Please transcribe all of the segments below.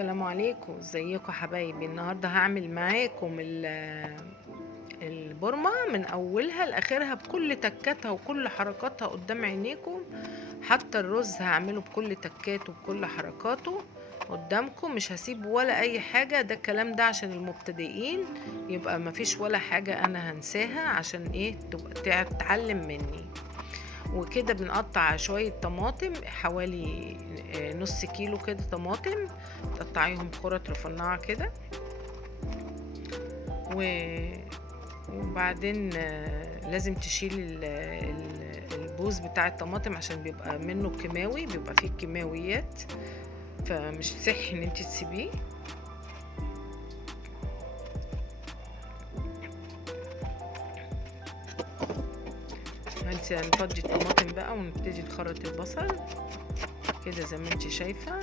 السلام عليكم، ازيكم حبايبي؟ النهارده هعمل معاكم البورمه من اولها لاخرها بكل تكاتها وكل حركاتها قدام عينيكم. حتى الرز هعمله بكل تكاته وبكل حركاته قدامكم، مش هسيب ولا اي حاجه. ده الكلام ده عشان المبتدئين، يبقى مفيش ولا حاجه انا هنساها عشان ايه تبقى تتعلم مني. وكده بنقطع شوية طماطم، حوالي نص كيلو كده طماطم، تقطعيهم كرات رفيعة كده. وبعدين لازم تشيل البوز بتاع الطماطم عشان بيبقى منه كيماوي، بيبقى فيه كيماويات، فمش صحي ان انت تسيبيه. هنفضي الطماطم بقى ونبتدي نخرط البصل كده زي ما انت شايفة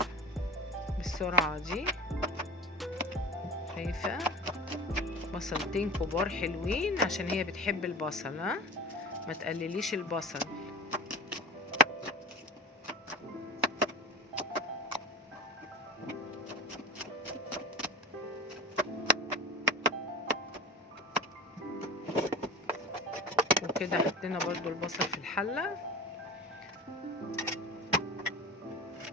بالسرعة دي. شايفة بصلتين كبار حلوين عشان هي بتحب البصل، ها ما تقلليش البصل. وكده حطينا برضو البصل في الحلة.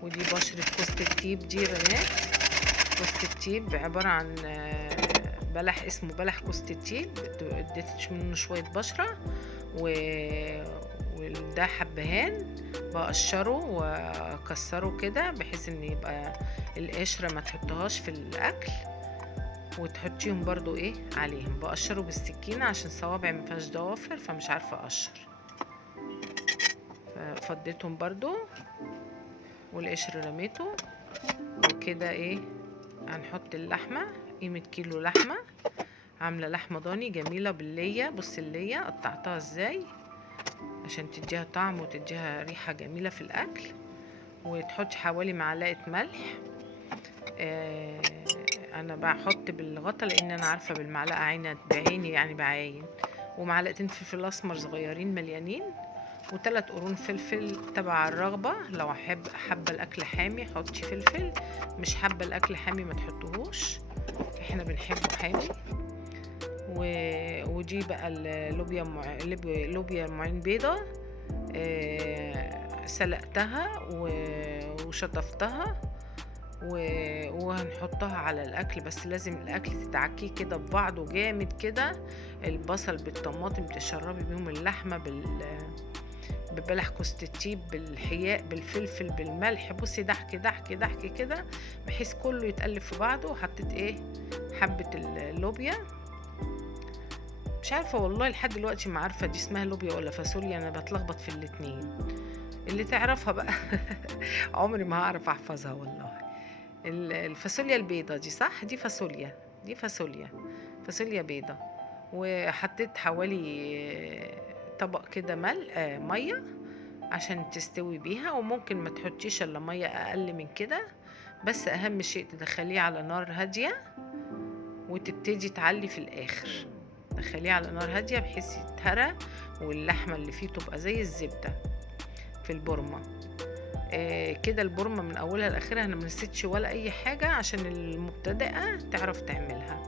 ودي بشرة كوسة التيب، دي رنات كوسة التيب، عبارة عن بلح اسمه بلح كوسة التيب، اديت منه شوية بشرة وده حبهان بقشره واكسره كده بحيث ان يبقى القشرة ما تحطهاش في الاكل، وتحطيهم برضو ايه عليهم. بقشره بالسكينة عشان صوابعي ما فيهاش ضوافر فمش عارفة اقشر، ففضيتهم برضو والقشر رميته. وكده ايه هنحط اللحمة، قيمة كيلو لحمة، عاملة لحمة ضاني جميلة باللية. بص اللية قطعتها ازاي عشان تديها طعم وتديها ريحة جميلة في الاكل. وتحط حوالي معلقة ملح، انا بحط بالغطا لان انا عارفة بالمعلقة عينة بعيني يعني بعاين. ومعلقتين فلفل اسمر صغيرين مليانين، وثلاث قرون فلفل تبع الرغبة. لو حابة الاكل حامي حطي فلفل، مش حابة الاكل حامي ما تحطوهوش، احنا بنحبه حامي. ودي بقى لوبيا معين بيضة، سلقتها وشطفتها وهنحطها على الاكل. بس لازم الاكل تتعكيه كده ببعضه جامد كده، البصل بالطماطم تشربي بيهم اللحمة ببلح كوسة التيب بالحياء بالفلفل بالملح. بصي ضحك ضحك ضحك كده بحيث كله يتقلب في بعضه. وحطيت ايه حبة اللوبيا، مش عارفة والله لحد دلوقتي ما عارفة دي اسمها لوبيا ولا فاصوليا، انا بتلخبط في الاتنين. اللي تعرفها بقى عمري ما هعرف احفظها والله. الفاصوليا البيضة دي صح، دي فاصوليا، دي فاصوليا بيضة. وحطيت حوالي طبق كده مية عشان تستوي بيها، وممكن ما تحطيش الا مية اقل من كده. بس اهم شيء تدخليه على نار هادية وتبتدي تعلي في الاخر. دخليه على نار هادية بحيث يتهرى واللحمة اللي فيه تبقى زي الزبدة في البورمة. كده البورمة من اولها لاخرها انا منسيتش ولا اي حاجة عشان المبتدئة تعرف تعملها.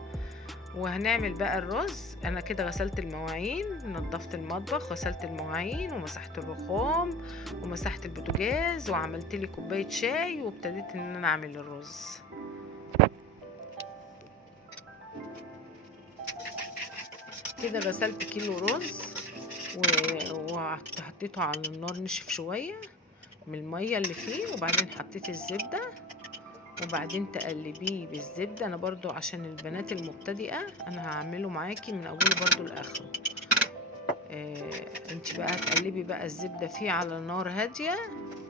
وهنعمل بقى الرز. انا كده غسلت المواعين، نظفت المطبخ، غسلت المواعين ومسحت الرخام ومسحت البوتاجاز وعملت لي كوبايه شاي وابتديت ان انا اعمل الرز. كده غسلت كيلو رز وحطيته على النار نشف شويه من الميه اللي فيه. وبعدين حطيت الزبده، وبعدين تقلبيه بالزبدة. انا برضو عشان البنات المبتدئة انا هعمله معاكي من اوله برضو لاخره. انت بقى هتقلبي بقى الزبدة فيه على نار هادية،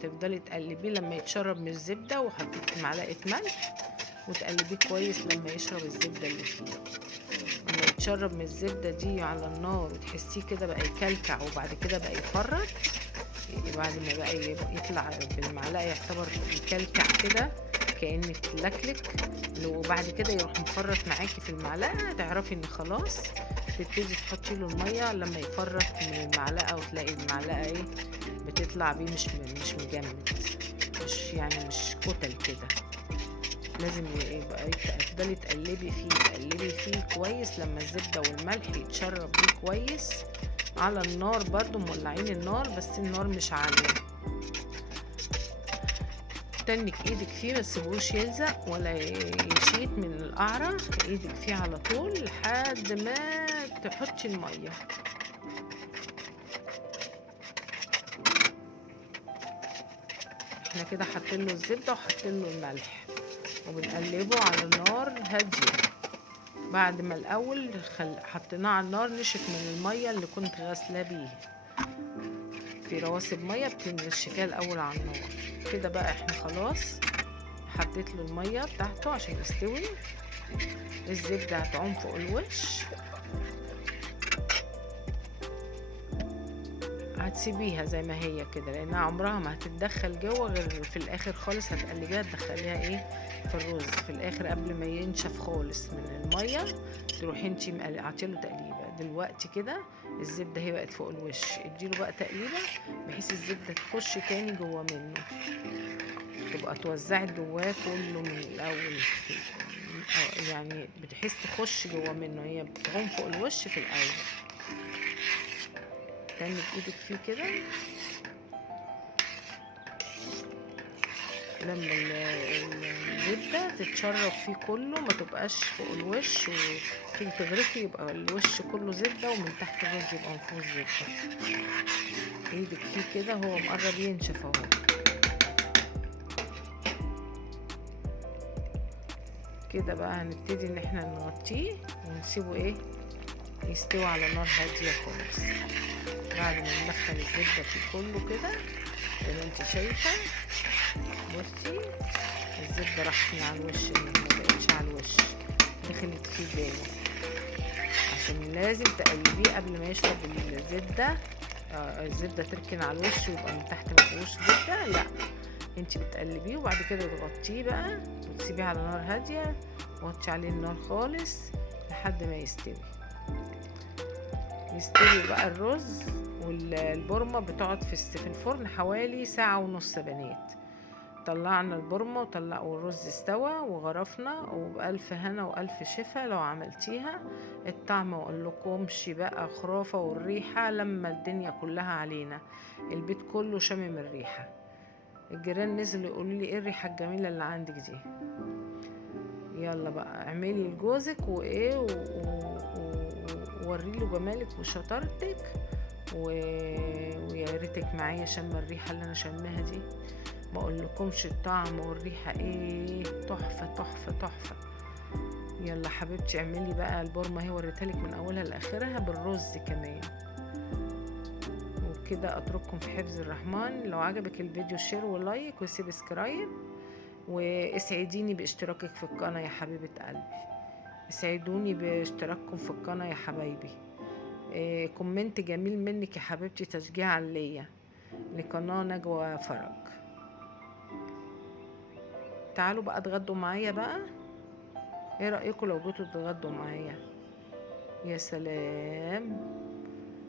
تفضلي تقلبيه لما يتشرب من الزبدة. وحطيت معلقة ملح وتقلبيه كويس لما يشرب الزبدة اللي فيه. لما يتشرب من الزبدة دي على النار وتحسيه كده بقى يكلكع وبعد كده بقى يفرط، بعد ما بقى يطلع بالمعلقة يعتبر يكلكع كده كأنه تلكلك، وبعد كده يروح مفرط معاكي في المعلقة، تعرفي ان خلاص تبتدي تحطي له المية لما يفرط من المعلقة. وتلاقي المعلقة ايه بتطلع بيه مش مجمد، مش يعني مش كتل كده. لازم يبقى تفضلي تقلبي فيه كويس لما الزبدة والملح يتشرب بيه كويس على النار. برضو مولعين النار بس النار مش عالية. تنك ايدك فيه ما تسيبوش يلزق ولا يشيط من القعرة، ايدك فيه على طول لحد ما تحطي المية. احنا كده حاطين له الزبدة وحاطين له الملح وبنقلبه على نار هادية. بعد ما الاول حطيناه على النار نشف من المية اللي كنت غاسلاه بيه، في رواسب مية بتنشفيها الاول على النار. كده بقى احنا خلاص حطيت له المية بتاعته عشان يستوي. الزبدة هتعوم فوق الوش، هتسيبيها زي ما هي كده لانها عمرها ما هتتدخل جوه غير في الاخر خالص. هتقلبيها تدخليها ايه في الرز في الاخر قبل ما ينشف خالص من الميه، تروحي انتي عاطيله تقليبه. دلوقتي كده الزبده هي بقت فوق الوش، اديله بقى تقليبه بحيث الزبده تخش تاني جوه منه، تبقى توزعت جواه كله من الاول يعني بتحس تخش جوه منه. هي بتعوم فوق الوش في الاول. تاني بايدك فيه كده لما الزبدة تتشرب فيه كله، ما تبقاش فوق الوش وتيجي تغرفي يبقى الوش كله زبدة ومن تحت الرز يبقى مفيهوش زبدة. ايدك فيه كده هو مقرب ينشف اهو. كده بقى هنبتدي ان احنا نغطيه ونسيبه ايه يستوي على نار هادية خالص. بعد ما ندخل الزبدة فيه كله كده زي ما انت شايفة، بصي الزبدة راحت من على الوش، ما بقتش على الوش، دخلت فيه تاني عشان لازم تقلبيه قبل ما يشرب الزبدة. الزبدة تركن على الوش ويبقى من تحت ما فيهوش زبدة، لا انت بتقلبيه وبعد كده تغطيه بقى وتسيبيه على نار هادية، وغطي عليه النار خالص لحد ما يستوي بقى الرز. والبورمة بتقعد في الفرن حوالي ساعة ونص بنات. طلعنا البورمة والرز استوى وغرفنا، وبألف هنا وألف شفا لو عملتيها. الطعم مقولكمش بقى خرافة، والريحة لما الدنيا كلها علينا، البيت كله شامم الريحة. الجيران نزلوا يقولوا لي ايه الريحة الجميلة اللي عندك دي. يلا بقى اعملي لجوزك وايه ووريله جمالك وشطارتك ويا ريتك معايا شم الريحه اللي انا شمها دي. ما اقولكمش الطعم والريحه ايه، تحفه تحفه تحفه. يلا حبيبتي اعملي بقى البورمه اهي، وريتها لك من اولها لاخرها بالرز كمان. وكده اترككم في حفظ الرحمن. لو عجبك الفيديو شير ولايك وسبسكرايب، واسعديني باشتراكك في القناه يا حبيبه قلبي. اسعدوني باشتراككم في القناه يا حبايبي. كومنت جميل منك يا حبيبتي تشجيعا ليا لقناه نجوى فرج. تعالوا بقى اتغدوا معايا بقى. ايه رايكم لو جيتوا تتغدوا معايا؟ يا سلام.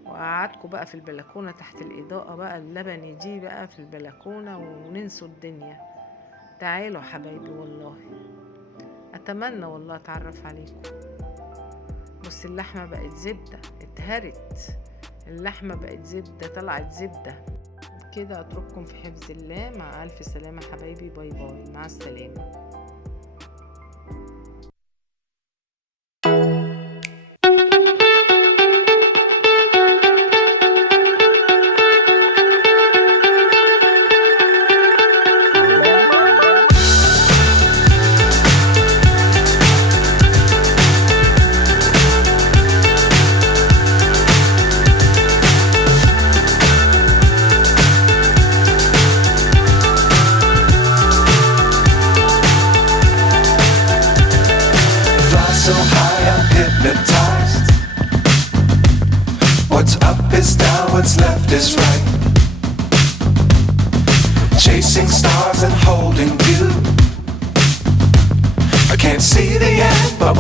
وقعدكم بقى في البلكونه تحت الاضاءه بقى اللبني دي بقى في البلكونه وننسوا الدنيا. تعالوا حبايبي والله اتمنى والله اتعرف عليكم. بص اللحمه بقت زبده، اتهرت اللحمه بقت زبده، طلعت زبده. كده اترككم في حفظ الله. مع الف سلامه حبايبي. باي باي، مع السلامه. So high I'm hypnotized. What's up is down, what's left is right. Chasing stars and holding you. I can't see the end, but